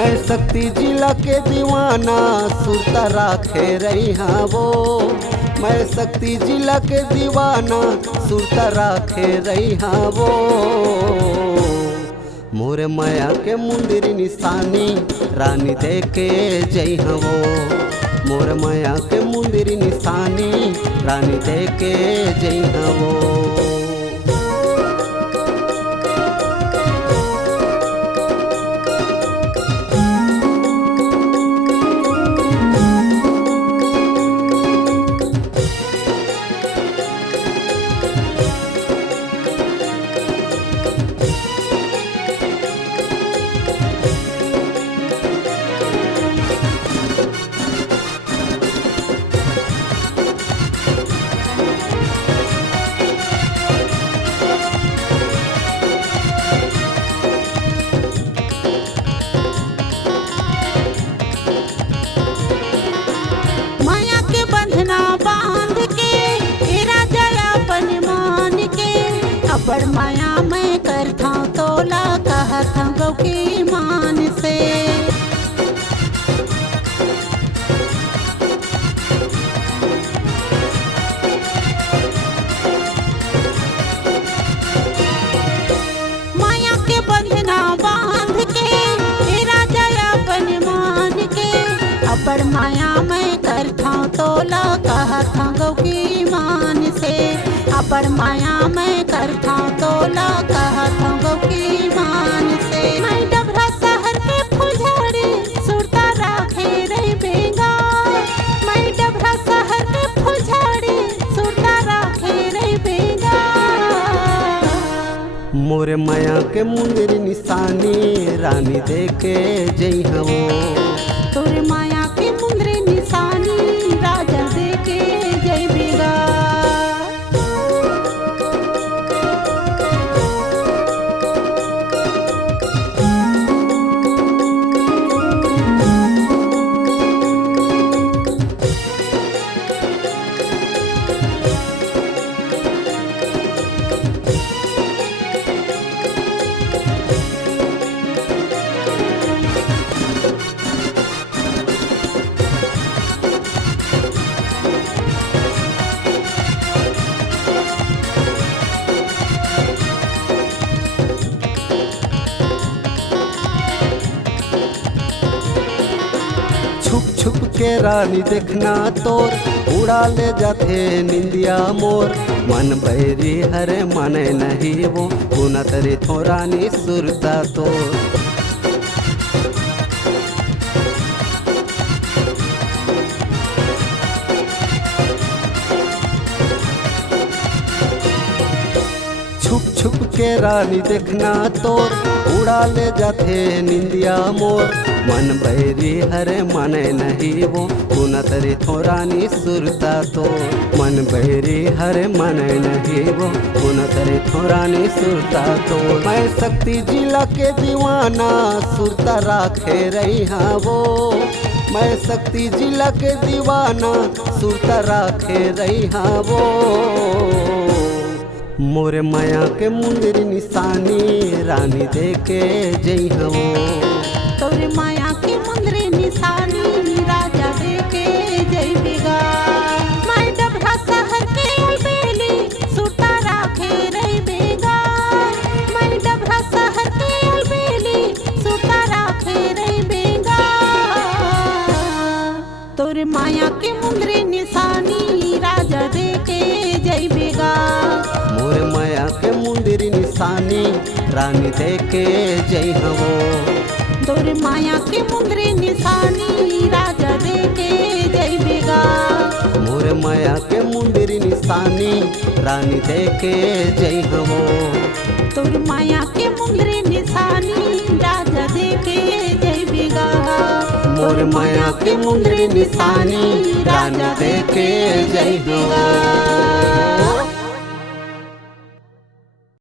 मैं शक्ति जिला के दीवाना सुरता राखे रही हाँ वो। मैं शक्ति जिला के दीवाना सुरता राखे रही हाँ वो। मोरे माया के मुंदिर निशानी रानी दे के जई हाँ वो। मोरे माया के मुंदिर निशानी रानी दे के जई हाँ वो। बड़ माया मैं करता तोला कहता गौ की मान से। माया के बंधना बांध के तेरा जया बन मान के। बड़ माया मैं करता तोला कहता गौ की मान से। बड़ माया मैं करता तोला कहता गौ की मान से। मैं डबरा शहर के फुलझड़ी सुरता राखे रही बेगा। मैं डबरा शहर के फुलझड़ी सुरता राखे रही बेगा। मोरे माया के मुंदिर निशानी रानी दे के जई हाँ वो। तोरे माया के मुंदिर निशानी राजा दे के जई बेगा। छुप के रानी देखना तोर उड़ा ले जाते निंदिया मोर। मन बैरी हरे माने नहीं वो गुना तेरे थो रानी सुरता तोर। छुप के रानी देखना तोर उड़ा ले जाते निंदिया मोर। मन बैरी हरे माने नहीं वो गुना तेरी थो रानी सुरता तो। मन बैरी हरे माने नहीं वो गुना तेरी थो रानी सुरता तो। मैं शक्ति जिला के दीवाना सुरता राखे रही हाँ वो। मैं शक्ति जिला के दीवाना सुरता राखे रही हाँ वो। मोरे माया के मुंदिर निशानी रानी दे के जई हाँ वो। तोरे माया के मुंदिर निशानी राजा दे के जई बेगा। मैं डबरा शहर के अलबेली सुरता राखे रही बेगा। मैं डबरा शहर के अलबेली सुरता राखे रही बेगा। तोरे माया के मुंदिर निशानी राजा दे के जई बेगा। मोरे माया के मुंदिर निशानी रानी दे के जई हाँ वो। तोरे माया के मुंदिर निशानी राजा दे के जई बेगा। मोरे माया के मुंदिर निशानी रानी दे के जई हाँ वो। तोरे माया के मुंदिर निशानी राजा दे के जई बेगा। मोरे माया के मुंदिर निशानी रानी दे के जई हाँ वो।